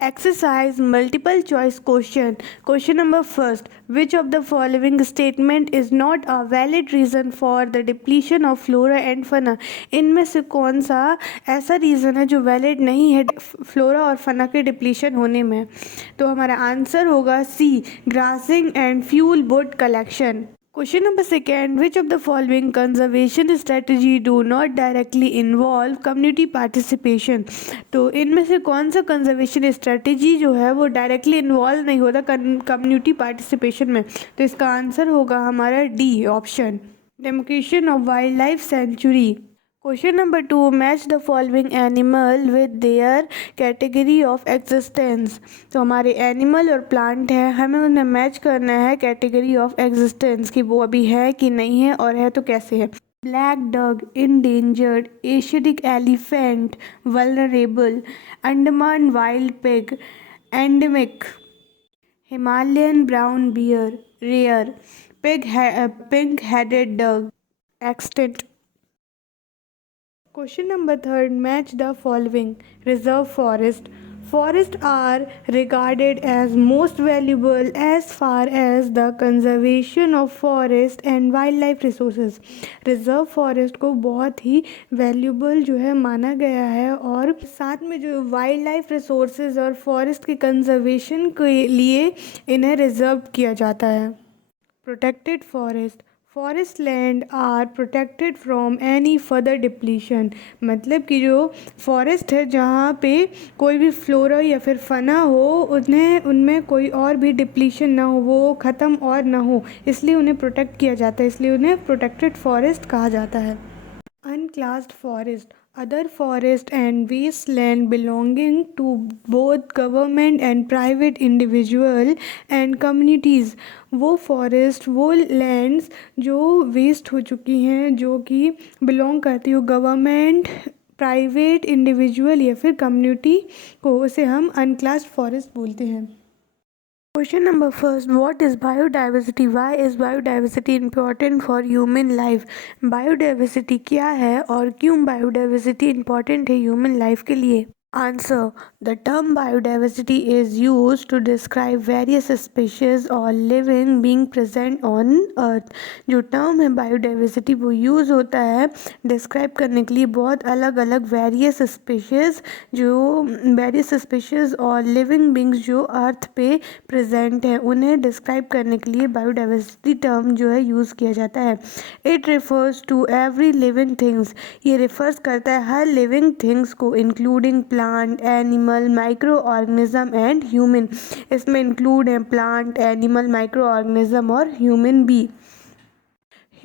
Exercise multiple choice question. Question number first. Which of the following statement is not a valid reason for the depletion of flora and fauna? इनमें से कौन सा ऐसा reason है जो valid नहीं है फ्लोरा और फना के डिप्लीशन होने में? तो हमारा आंसर होगा C, grazing and fuel wood collection. Question number second. Which of the following conservation strategy do not directly involve community participation? तो इनमें से कौन सा कंजर्वेशन स्ट्रेटेजी जो है वो डायरेक्टली इन्वॉल्व नहीं होता कम्युनिटी पार्टिसिपेशन में? तो इसका आंसर होगा हमारा D option, demarcation of wild life sanctuary. Question number 2. Match the following animal with their category of existence. तो हमारे एनिमल और प्लांट है, हमें उन्हें मैच करना है कैटेगरी ऑफ एग्जिस्टेंस कि वो अभी है कि नहीं है, और है तो कैसे है। Black duck, endangered, Asiatic elephant, vulnerable, Andaman wild pig, endemic, Himalayan brown bear, rare, pink headed duck, extinct. Question number 3. Match the following. Reserve forest. Forests are regarded as most valuable as far as the conservation of forest and wildlife resources. Reserve forest को बहुत ही valuable जो है माना गया है, और साथ में जो वाइल्ड लाइफ रिसोर्सेज और फॉरेस्ट के कंजर्वेशन के लिए इन्हें रिजर्व किया जाता है। Protected forest. Forest land are protected from any further depletion. मतलब कि जो फॉरेस्ट है जहाँ पे कोई भी फ्लोरा या फिर फना हो, उनमें कोई और भी डिप्लीशन ना हो, वो ख़त्म और ना हो, इसलिए उन्हें प्रोटेक्ट किया जाता है, इसलिए उन्हें प्रोटेक्टेड फॉरेस्ट कहा जाता है। अनक्लास्ड forest. Other forest and wasteland belonging to both government and private individual and communities. वो फॉरेस्ट, वो लैंड्स जो वेस्ट हो चुकी हैं, जो कि बिलोंग करती हो गवर्नमेंट, प्राइवेट, इंडिविजुअल या फिर कम्युनिटी को, उसे हम अनक्लास्ड फॉरेस्ट बोलते हैं। Question number first. What is biodiversity? Why is biodiversity important for human life? Biodiversity क्या है और क्यों biodiversity important है human life के लिए? Answer. The term biodiversity is used to describe various species or living being present on earth. जो term है biodiversity वो use होता है describe करने के लिए बहुत अलग अलग various species और living beings जो earth पे present है, उन्हें describe करने के लिए biodiversity term जो है use किया जाता है। It refers to every living things. ये refers करता है हर living things को including plant, animal, micro organism and human. इसमें इंक्लूड हैं प्लांट, एनिमल, माइक्रो ऑर्गेनिज्म और ह्यूमन भी।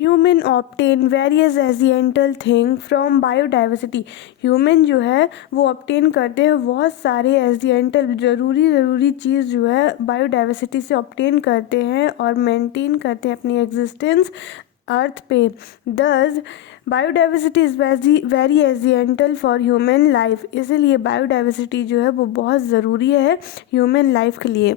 Human obtain various essential thing from biodiversity. Human जो है वो ऑब्टेन करते हैं बहुत सारे एजिएंटल ज़रूरी चीज़ जो है बायोडाइवर्सिटी से ऑब्टेन करते हैं और मेंटेन करते हैं अपनी एग्जिस्टेंस अर्थ पे। दस biodiversity is very essential for human life. इसीलिए बायोडाइवर्सिटी जो है वो बहुत ज़रूरी है ह्यूमन लाइफ के लिए।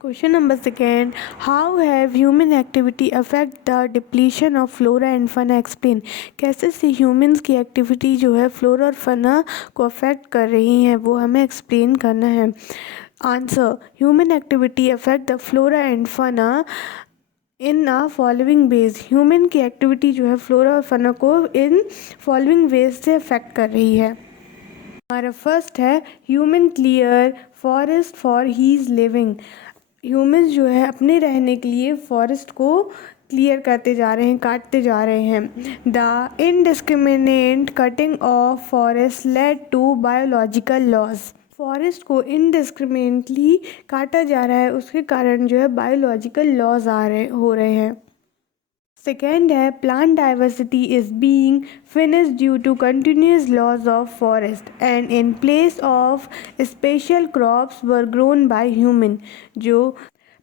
Question number second. How have human activity affect the depletion of flora and fauna? Explain. कैसे से ह्यूमंस की एक्टिविटी जो है फ्लोरा और फना को अफेक्ट कर रही हैं, वो हमें एक्सप्लेन करना है। Answer. Human activity affect the flora and fauna in a following ways. Human की एक्टिविटी जो है फ्लोरा और फना को इन फॉलोइंग वेज से अफेक्ट कर रही है। हमारा फर्स्ट है human clear forest for his living. Humans जो है अपने रहने के लिए फॉरेस्ट को क्लियर करते जा रहे हैं, काटते जा रहे हैं। The indiscriminate cutting of forest led to biological loss. Forest को इनडिस्क्रिमिनेटली काटा जा रहा है, उसके कारण जो है बायोलॉजिकल लॉज हो रहे हैं। सेकेंड है plant diversity is being finished due to continuous loss of forest and in place of special crops were grown by human. जो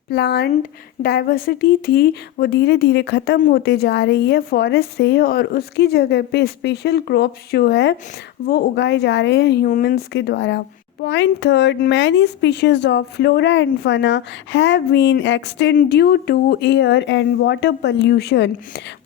प्लांट डाइवर्सिटी थी वो धीरे धीरे ख़त्म होते जा रही है फॉरेस्ट से, और उसकी जगह पे स्पेशल क्रॉप्स जो है वो उगाए जा रहे हैं ह्यूमंस के द्वारा। Point third, many species of flora and fauna have been extinct due to air and water pollution.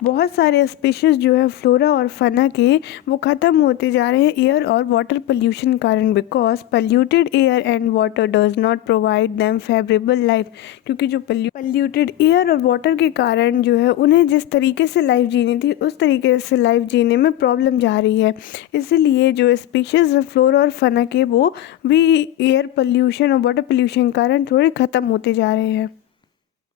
बहुत सारे स्पीशीज जो है फ्लोरा और फना के वो ख़त्म होते जा रहे हैं एयर और वाटर पोल्यूशन कारण, because polluted air and water does not provide them favourable life. क्योंकि जो पोल्यूटेड एयर और वाटर के कारण जो है उन्हें जिस तरीके से लाइफ जीनी थी उस तरीके से लाइफ जीने में प्रॉब्लम जा रही है। इसलिए जो स्पीशीज फ्लोरा और फना के वो भी एयर पोल्यूशन और वाटर पोल्यूशन के कारण थोड़े ख़त्म होते जा रहे हैं।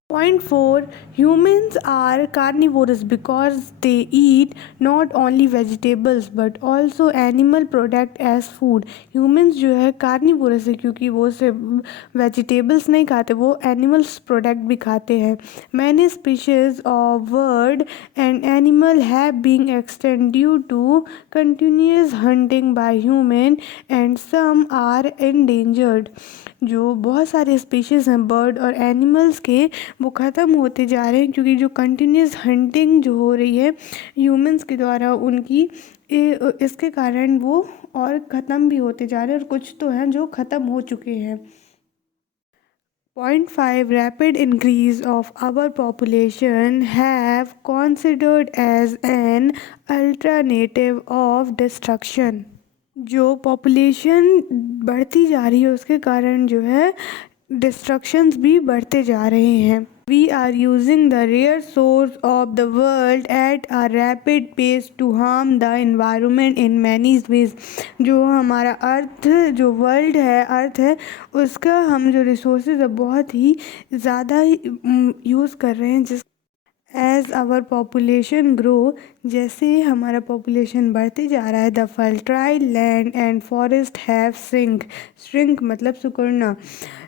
Point 4, humans are carnivores because they eat not only vegetables but also animal product as food. Humans जो है carnivores है क्योंकि वो सिर्फ vegetables नहीं खाते, वो animals product भी खाते हैं। Many species of bird and animal have been extinct due to continuous hunting by human and some are endangered. जो बहुत सारे स्पीशीज़ हैं बर्ड और एनिमल्स के वो ख़त्म होते जा रहे हैं क्योंकि जो कंटिन्यूस हंटिंग जो हो रही है ह्यूमंस के द्वारा उनकी इसके कारण वो और ख़त्म भी होते जा रहे हैं और कुछ तो हैं जो ख़त्म हो चुके हैं। Point 5, rapid increase of our population have considered as an alternative of destruction. जो पॉपुलेशन बढ़ती जा रही है उसके कारण जो है डिस्ट्रक्शंस भी बढ़ते जा रहे हैं। We are using the rare source of the world at a rapid pace to harm the environment in many ways. जो हमारा अर्थ जो वर्ल्ड है अर्थ है उसका हम जो रिसोर्सेज है बहुत ही ज़्यादा यूज़ कर रहे हैं। जिस एज आवर पॉपुलेशन ग्रो, जैसे हमारा पॉपुलेशन बढ़ते जा रहा है, the fertile land and forest have shrink मतलब सिकुड़ना।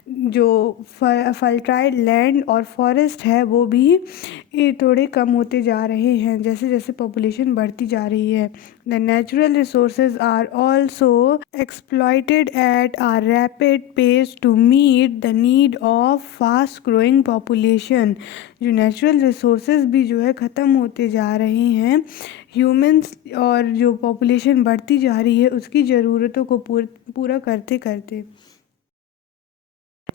जो फर्टाइल लैंड और फॉरेस्ट है वो भी ये थोड़े कम होते जा रहे हैं जैसे जैसे पॉपुलेशन बढ़ती जा रही है। The natural resources are also exploited at a rapid pace to meet the need of fast growing population. जो नेचुरल रिसोर्सेज भी जो है ख़त्म होते जा रहे हैं ह्यूमंस और जो पॉपुलेशन बढ़ती जा रही है उसकी ज़रूरतों को पूरा करते करते।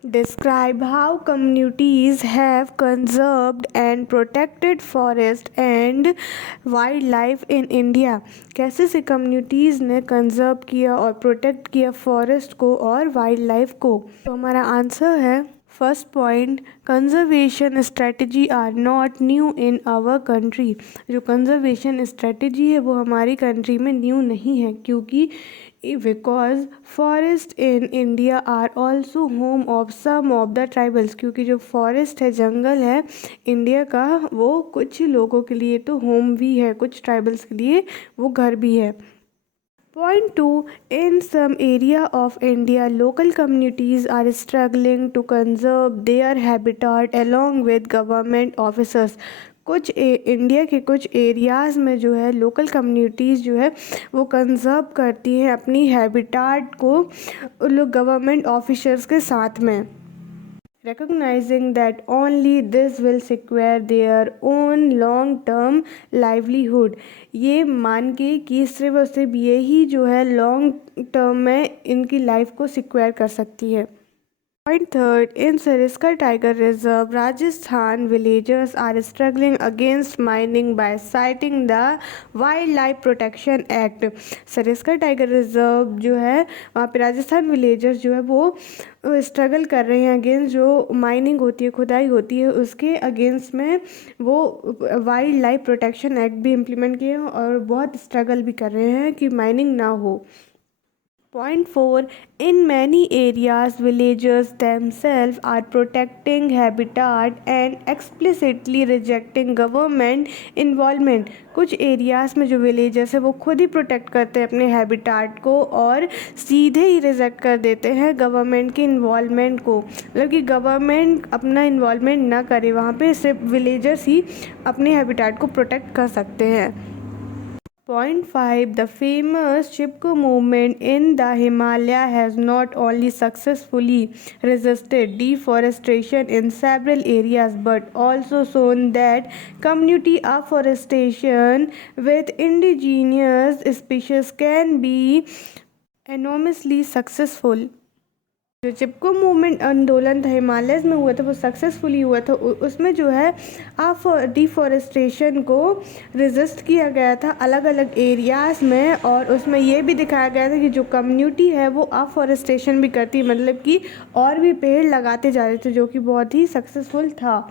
Describe how communities have conserved and protected forest and wildlife in India. कैसे से कम्युनिटीज़ ने कंजर्व किया और प्रोटेक्ट किया फॉरेस्ट को और वाइल्ड लाइफ को। तो हमारा आंसर है first point, conservation strategy are not new in our country. जो कंजर्वेशन स्ट्रेटजी है वो हमारी कंट्री में न्यू नहीं है क्योंकि because forest in India are also home of some of the tribals. क्योंकि जो फॉरेस्ट है जंगल है इंडिया का वो कुछ लोगों के लिए तो होम भी है, कुछ ट्राइबल्स के लिए वो घर भी है। Point 2, in some area of India, local communities are struggling to conserve their habitat along with government officers. India के कुछ एरियाज़ में जो है लोकल कम्युनिटीज़ जो है वो कंजर्व करती हैं अपनी हैबिटाट को उन लोग गवर्नमेंट ऑफिसर्स के साथ में। recognizing that only this will secure their own long term livelihood। ये मान के कि सिर्फ और सिर्फ यही जो है लॉन्ग टर्म में इनकी लाइफ को सिक्योर कर सकती है। Point third, in Sariska Tiger Reserve, Rajasthan villagers are struggling against mining by citing the Wildlife Protection Act। Sariska tiger reserve जो है वहाँ पे राजस्थान विलेजर्स जो है वो स्ट्रगल कर रहे हैं अगेंस्ट जो माइनिंग होती है, खुदाई होती है, उसके अगेंस्ट में वो वाइल्ड लाइफ प्रोटेक्शन एक्ट भी इम्प्लीमेंट किए हैं और बहुत स्ट्रगल भी कर रहे हैं कि माइनिंग ना हो। Point 4, in many areas villagers themselves are protecting habitat and explicitly rejecting government involvement। कुछ एरियाज़ में जो विलेजर्स है वो खुद ही प्रोटेक्ट करते हैं अपने हैबिटाट को और सीधे ही रिजेक्ट कर देते हैं गवर्नमेंट के इन्वॉल्वमेंट को। मतलब कि गवर्नमेंट अपना इन्वॉल्वमेंट ना करे, वहाँ पे सिर्फ विलेजर्स ही अपने हैबिटाट को प्रोटेक्ट कर सकते हैं। Point 5, the famous Chipko movement in the Himalaya has not only successfully resisted deforestation in several areas but also shown that community afforestation with indigenous species can be enormously successful. जो चिपको movement आंदोलन था Himalayas में हुआ था वो successfully हुआ था। उसमें जो है डिफॉरेस्टेशन को रेजिस्ट किया गया था अलग अलग एरियाज़ में, और उसमें ये भी दिखाया गया था कि जो कम्युनिटी है वो अफॉरेस्टेशन भी करती है, मतलब कि और भी पेड़ लगाते जा रहे थे, जो कि बहुत ही सक्सेसफुल था।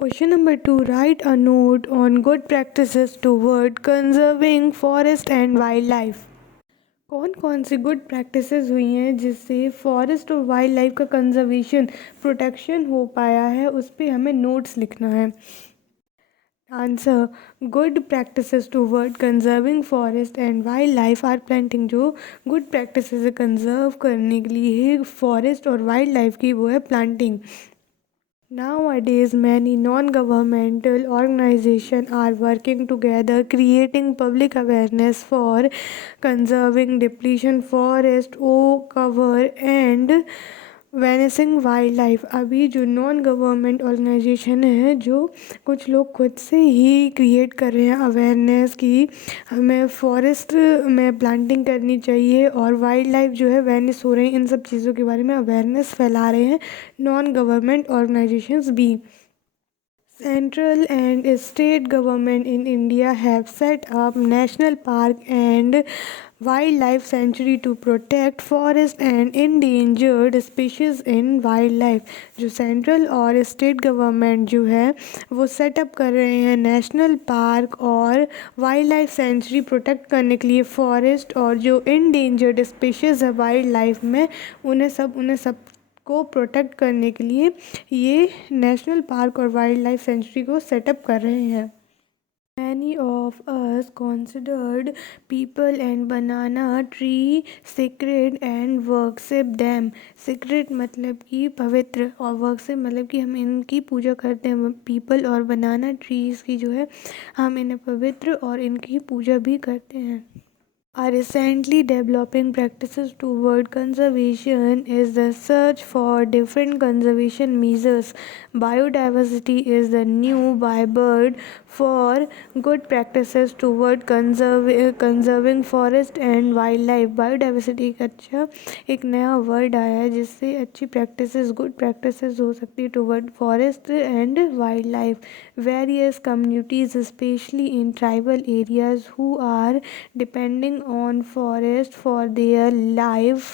Question number 2. Write a note on good practices toward conserving forest and wildlife. कौन कौन सी गुड प्रैक्टिसेस हुई हैं जिससे फॉरेस्ट और वाइल्ड लाइफ का कंजर्वेशन प्रोटेक्शन हो पाया है, उस पर हमें नोट्स लिखना है। Answer, good practices toward conserving forest and wildlife are planting. जो गुड प्रैक्टिसेस है कंजर्व करने के लिए फॉरेस्ट और वाइल्ड लाइफ की, वो है planting. Nowadays, many non-governmental organizations are working together, creating public awareness for conserving depletion forest, oak cover, and वैनिसिंग wild life. अभी जो नॉन गवर्नमेंट ऑर्गेनाइजेशन है, जो कुछ लोग खुद से ही क्रिएट कर रहे हैं अवेयरनेस की हमें फॉरेस्ट में प्लांटिंग करनी चाहिए और वाइल्ड लाइफ जो है वैनिस हो रही है, इन सब चीज़ों के बारे में अवेयरनेस फैला रहे हैं नॉन गवर्नमेंट ऑर्गेनाइजेशंस भी। Central and state government in India have set up national park and wildlife sanctuary to protect forest and endangered species in wildlife। जो सेंट्रल और स्टेट गवर्नमेंट जो है वो सेटअप कर रहे हैं नेशनल पार्क और वाइल्ड लाइफ सेंचुरी प्रोटेक्ट करने के लिए फॉरेस्ट और जो endangered स्पीशीज़ है वाइल्ड लाइफ में उन्हें सब को प्रोटेक्ट करने के लिए ये नेशनल पार्क और वाइल्ड लाइफ सेंचुरी को सेटअप कर रहे हैं। Many of us considered people and banana tree sacred and worship them। Sacred मतलब कि पवित्र और worship मतलब कि हम इनकी पूजा करते हैं। पीपल और बनाना ट्रीज़ की जो है हम इन्हें पवित्र और इनकी पूजा भी करते हैं। Are recently developing practices toward conservation is the search for different conservation measures. Biodiversity is the new byword for good practices toward conserving forest and wildlife। Biodiversity एक नया वर्ड आया है जिससे अच्छी प्रैक्टिसेस गुड प्रैक्टिसेस हो सकती है toward forest and wildlife. Various communities specially in tribal areas who are depending on forest for their lives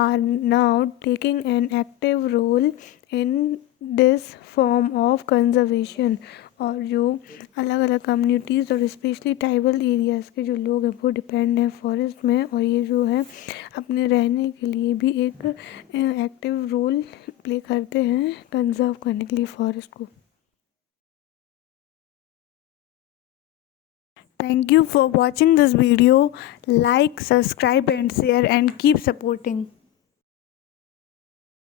are now taking an active role in this form of conservation। और जो अलग अलग communities और specially tribal areas के जो लोग हैं वो डिपेंड हैं फॉरेस्ट में, और ये जो है अपने रहने के लिए भी एक एक्टिव रोल प्ले करते हैं कंजर्व करने के लिए फॉरेस्ट को। Thank you for watching this video. Like, subscribe and share and keep supporting.